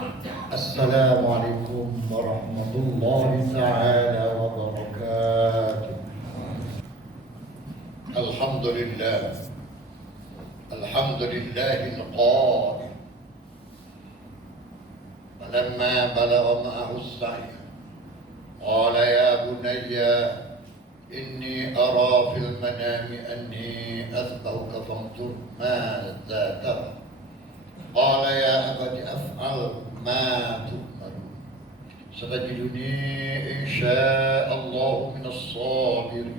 السلام عليكم ورحمة الله تعالى وبركاته. الحمد لله القائل فلما بلغ معه السعي قال يا بني إني أرى في المنام أني أذبحك فانظر ماذا ترى قال يا أبت أفعل ما تؤمر ستجدني إن شاء الله من الصابرين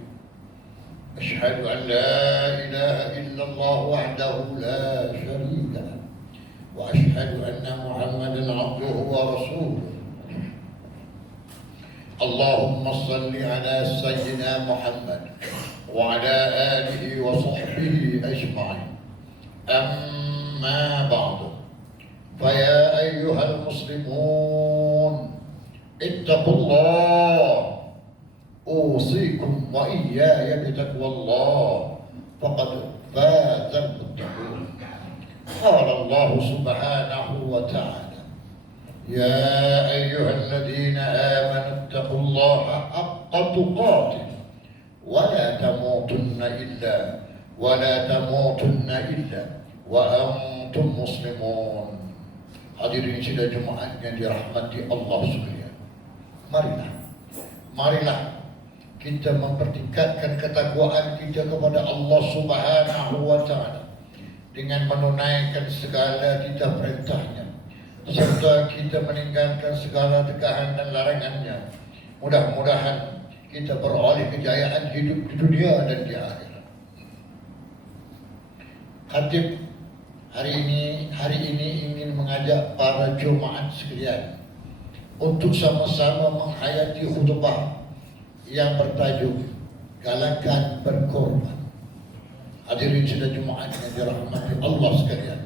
أشهد أن لا إله إلا الله وحده لا شريك له وأشهد أن محمدا عبده ورسوله. اللهم صل على سيدنا محمد وعلى آله وصحبه أجمعين. أما بعد فيا أيها المسلمون اتقوا الله أوصيكم وإياي بتقوى الله فقد فاز المتقون. قال الله سبحانه وتعالى يا أيها الذين آمنوا اتقوا الله حق تقاته ولا تموتن إلا وأنتم مسلمون. Hadirin sidang Jumaat yang dirahmati Allah sekalian, marilah kita mempertingkatkan ketakwaan kita kepada Allah Subhanahu wa taala dengan menunaikan segala titah perintahnya serta kita meninggalkan segala tegahan dan larangannya. Mudah-mudahan kita beroleh kejayaan hidup di dunia dan di akhirat. Khatib hari ini ingin mengajak para jemaat sekalian untuk sama-sama menghayati khutbah yang bertajuk Galakan Berkorban. Hadirin sidang Jumaat yang dirahmati Allah sekalian,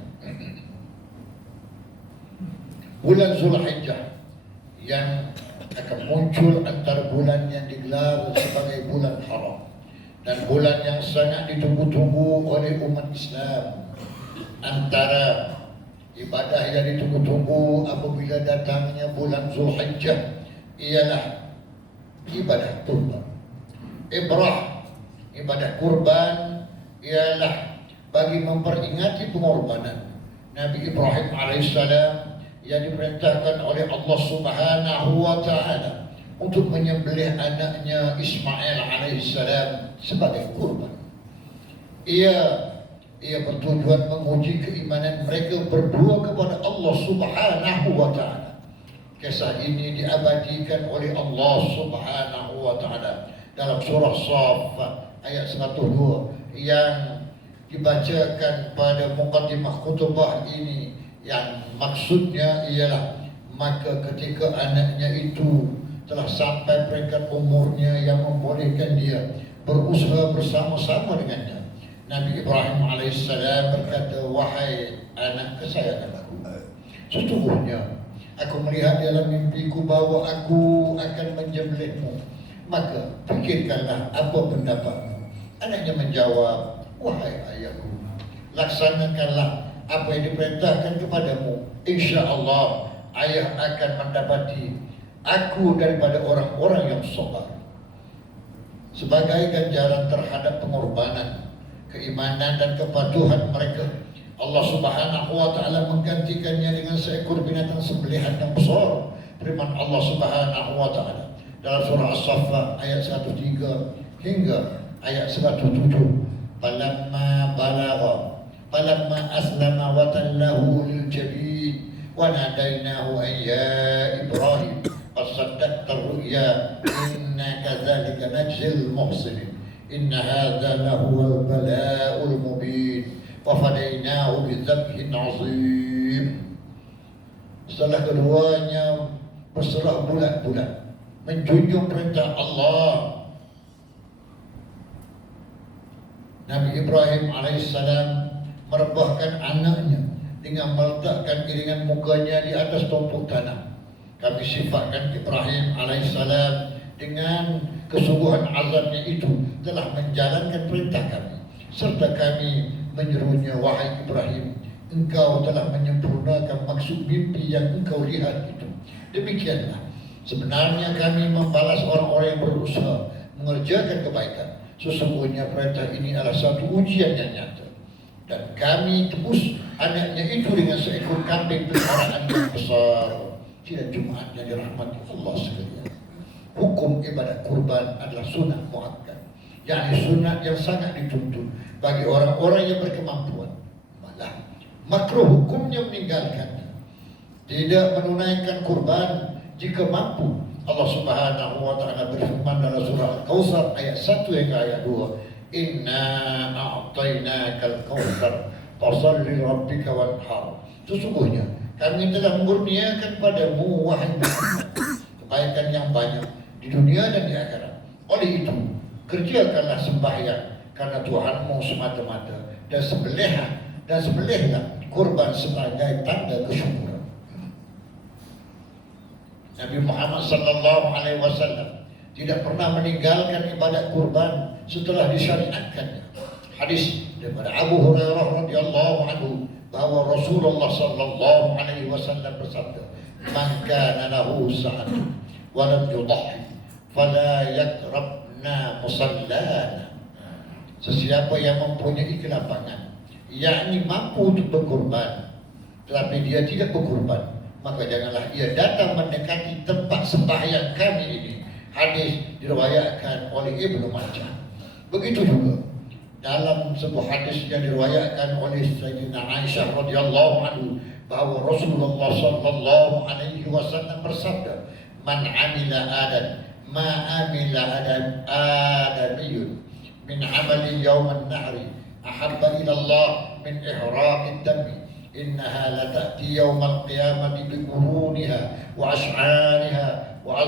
bulan Zulhijjah yang akan muncul antara bulan yang digelar sebagai bulan haram dan bulan yang sangat ditunggu-tunggu oleh umat Islam. Antara ibadah yang ditunggu-tunggu apabila datangnya bulan Zulhijjah ialah ibadah kurban. Ibadah kurban ialah bagi memperingati pengorbanan Nabi Ibrahim alaihissalam yang diperintahkan oleh Allah Subhanahu wa taala untuk menyembelih anaknya Ismail alaihissalam sebagai kurban. Ia bertujuan menguji keimanan mereka berdua kepada Allah Subhanahu wa taala. Kisah ini diabadikan oleh Allah Subhanahu wa taala dalam surah Shaffat ayat 102 yang dibacakan pada muqaddimah khutbah ini, yang maksudnya ialah maka ketika anaknya itu telah sampai peringkat umurnya yang membolehkan dia berusaha bersama-sama dengannya, Nabi Ibrahim alaihissalam berkata, wahai anak kesayangan aku, sesungguhnya aku melihat dalam mimpiku bahawa aku akan menyembelihmu, maka fikirkanlah apa pendapatmu. Anaknya menjawab, wahai ayahku, laksanakanlah apa yang diperintahkan kepadamu. InsyaAllah ayah akan mendapati aku daripada orang-orang yang sabar. Sebagai ganjaran terhadap pengorbanan, keimanan dan kepatuhan mereka, Allah Subhanahu wa taala menggantikannya dengan seekor binatang sembelihan yang besar. Firman Allah Subhanahu wa taala dalam surah As-Saffat ayat 103 hingga ayat 107, falamma aslama wa tallahu lil jabin wa nadainahu ya Ibrahim qad saddaqta ar-ru'ya inna kadzalika najzil muhsinin inna hadza lahuwal bala'ul mubin wa fadainahu bidzabhin 'azim. Setelah keduanya berserah bulat-bulat menjunjung perintah Allah, Nabi Ibrahim alaihissalam merebahkan anaknya dengan meletakkan iringan mukanya di atas tumpuk tanah. Kami sifatkan Ibrahim alaihissalam dengan kesungguhan azamnya itu telah menjalankan perintah kami, serta kami menyerunya, wahai Ibrahim, engkau telah menyempurnakan maksud mimpi yang engkau lihat itu. Demikianlah sebenarnya kami membalas orang-orang yang berusaha mengerjakan kebaikan. Sesungguhnya perintah ini adalah satu ujian yang nyata. Dan kami tebus anaknya itu dengan seekor kambing peliharaan yang besar. Tidak Jumat yang dirahmati Allah sekalian. Hukum ibadat kurban adalah sunat muakkad, yakni sunat yang sangat dituntut bagi orang-orang yang berkemampuan. Malah makruh hukumnya meninggalkannya, tidak menunaikan kurban jika mampu. Allah Subhanahu wa taala berfirman dalam surah Al-Kautsar ayat 1 hingga ayat 2, "Inna a'tainakal kautsar fashalli rabbika wanhar." Sesungguhnya kami telah mengurniakan padamu wahai Muhammad kebaikan yang banyak di dunia dan di akhirat. Oleh itu, kerjakanlah sembahyang karena Tuhanmu semata-mata dan sembelihlah kurban sebagai tanda kesyukuran. Nabi Muhammad sallallahu alaihi wasallam tidak pernah meninggalkan ibadat kurban setelah disyariatkannya. Hadis daripada Abu Hurairah radhiyallahu anhu bahwa Rasulullah sallallahu alaihi wasallam bersabda, "Man kana lahu sa'atun wa lam yudahhi fala yakrabna musallana." Sesiapa yang mempunyai kelapangan, yakni mampu untuk berkurban, tetapi dia tidak berkurban, maka janganlah ia datang mendekati tempat sembahyang kami ini. Hadis diriwayatkan oleh Ibnu Majah. Begitu juga dalam sebuah hadis yang diriwayatkan oleh Sayyidina Aisyah radhiyallahu anhu bahwa Rasulullah sallallahu alaihi wasallam bersabda, "Man amila ma amila adamiyun min amali yawm an-nahri ahabba ila Allah min ihraqid dami innaha la ta'ti yawm al-qiyamati bi quruniha wa ash'ariha wa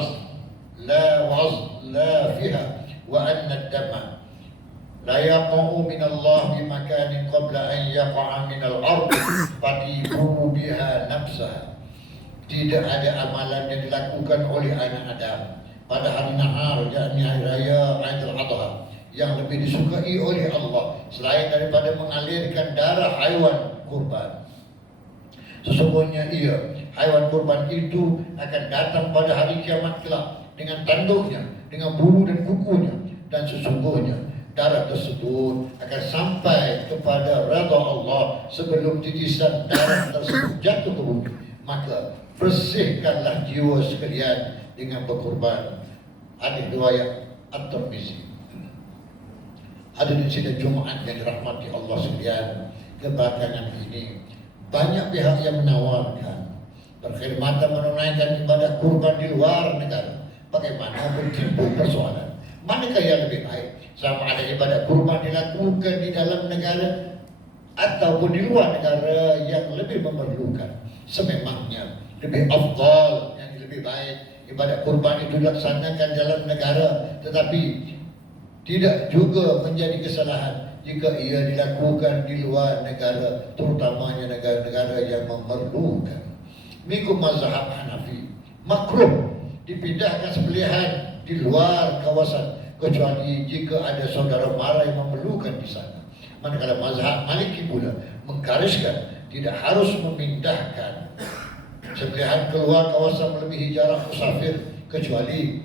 azlafiha wa anna ad-dama la yaqa'u min Allah bi makanin qabla an yaqa'a min al-ard fatibu biha nafsaha." Tidak ada amalan yang dilakukan oleh anak Adam pada hari nahar, yakni hari raya Aidil Adha, yang lebih disukai oleh Allah selain daripada mengalirkan darah haiwan kurban. Sesungguhnya haiwan kurban itu akan datang pada hari kiamat kelak dengan tanduknya, dengan bulu dan kukunya, dan sesungguhnya darah tersebut akan sampai kepada redha Allah sebelum titisan darah tersebut jatuh ke bumi. Maka bersihkanlah jiwa sekalian dengan berkurban. Hadis riwayat At-Tirmizi. Hadirin sidang Jumat yang dirahmati Allah sekalian, kebelakangan ini banyak pihak yang menawarkan berkhidmatan menunaikan ibadat kurban di luar negara. Bagaimana bertimbul persoalan, manakah yang lebih baik, sama ada ibadat kurban dilakukan di dalam negara ataupun di luar negara yang lebih memerlukan. Sememangnya lebih afdal, yang lebih baik ibadat kurban itu dilaksanakan dalam negara, tetapi tidak juga menjadi kesalahan jika ia dilakukan di luar negara, terutamanya negara-negara yang memerlukan. Mengikut mazhab Hanafi, makruh dipindahkan sembelihan di luar kawasan kecuali jika ada saudara mara yang memerlukan di sana. Manakala mazhab Maliki pula menggariskan tidak harus memindahkan sembelihan keluar kawasan melebihi jarak musafir kecuali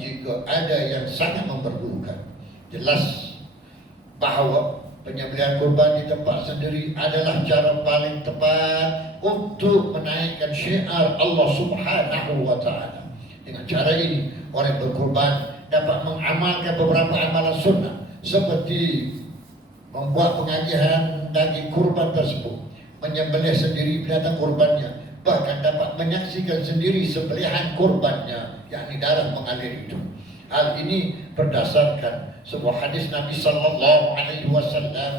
jika ada yang sangat memerlukan. Jelas bahawa penyembelihan kurban di tempat sendiri adalah cara paling tepat untuk menaikkan syiar Allah Subhanahu wa taala. Dengan cara ini orang berkurban dapat mengamalkan beberapa amalan sunnah seperti membuat pengajian daging kurban tersebut, menyembelih sendiri binatang kurbannya, bahkan dapat menyaksikan sendiri sembelihan kurbannya, yakni darah mengalir itu. Hal ini berdasarkan sebuah hadis Nabi sallallahu alaihi wasallam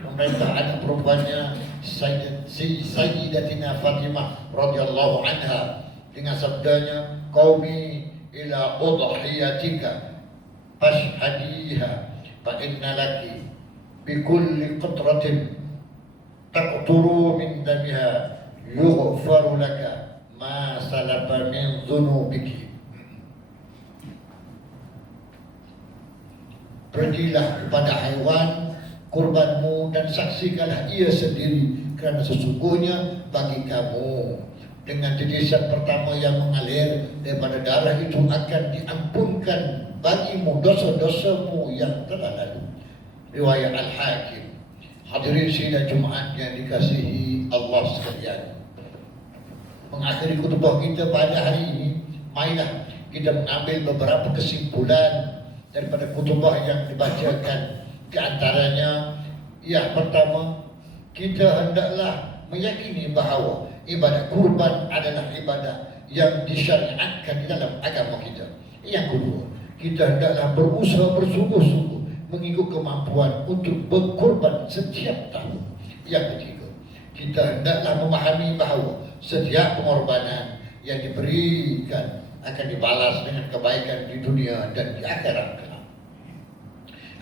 memerintah anak perempuannya Sayyidatina Fatimah radhiyallahu anha dengan sabdanya, "Qaumi ila udhiyatika fashhadiha fa inna laki bi kulli qatratin taqturu min damiha yughfaru laka ma salafa min dhunubiki." Pergilah kepada haiwan kurbanmu dan saksikanlah ia sendiri, kerana sesungguhnya bagi kamu dengan tetesan pertama yang mengalir daripada darah itu akan diampunkan bagimu dosa-dosamu yang telah lalu. Riwayat Al-Hakim. Hadirin sidang Jumaat yang dikasihi Allah sekalian, mengakhiri khutbah kita pada hari ini, marilah kita mengambil beberapa kesimpulan daripada khutbah yang dibacakan. Di antaranya, yang pertama, kita hendaklah meyakini bahawa ibadat kurban adalah ibadat yang disyariatkan di dalam agama kita. Yang kedua, kita hendaklah berusaha bersungguh-sungguh mengikut kemampuan untuk berkorban setiap tahun. Yang ketiga, kita hendaklah memahami bahawa setiap pengorbanan yang diberikan akan dibalas dengan kebaikan di dunia dan di akhirat kelak.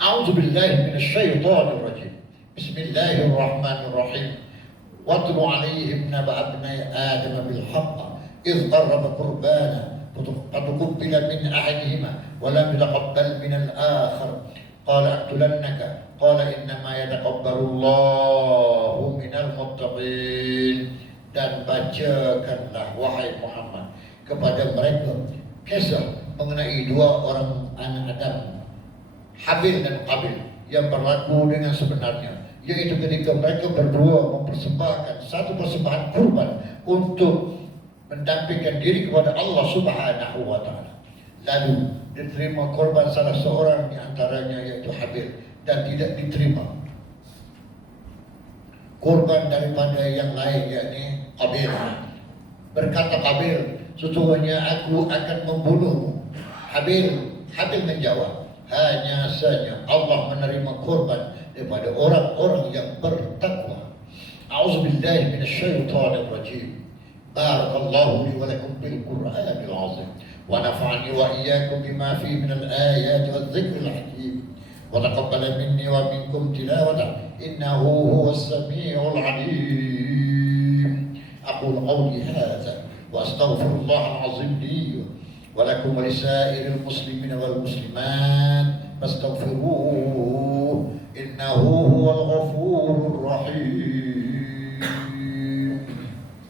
A'udzubillahi minasyaitonir rajim. Bismillahirrahmanirrahim. Watlu 'alaihim naba'a ibnai Adam bil haqq idh qarraba qurbana fatuqabbala min ahadihima wa lam yataqabbal min al-akhar qala aqtulannaka qala innama yataqabbalullahu minal muttaqin. Dan bacakanlah wahai Muhammad kepada mereka kisah mengenai dua orang anak Adam, Habil dan Qabil, yang berlaku dengan sebenarnya, yaitu ketika mereka berdua mempersembahkan satu persembahan kurban untuk mendampingkan diri kepada Allah Subhanahu wa taala. Lalu diterima korban salah seorang di antaranya, yaitu Habil, dan tidak diterima korban daripada yang lain, yakni Qabil. Berkata Qabil, sesungguhnya aku akan membunuhmu. Habil menjawab, hanya saja Allah menerima korban daripada orang-orang yang bertakwa. A'udzubillahi minasyaitonir rajim. Barakallahu li wa lakum bil Qur'anil 'azim. ونفعني وإياكم بما فيه من الآيات والذكر الحكيم وتقبل مني ومنكم تلاوته إنه هو السميع العليم. أقول قولي هذا وأستغفر الله العظيم لي ولكم ولسائر المسلمين والمسلمات فاستغفروه إنه هو الغفور الرحيم.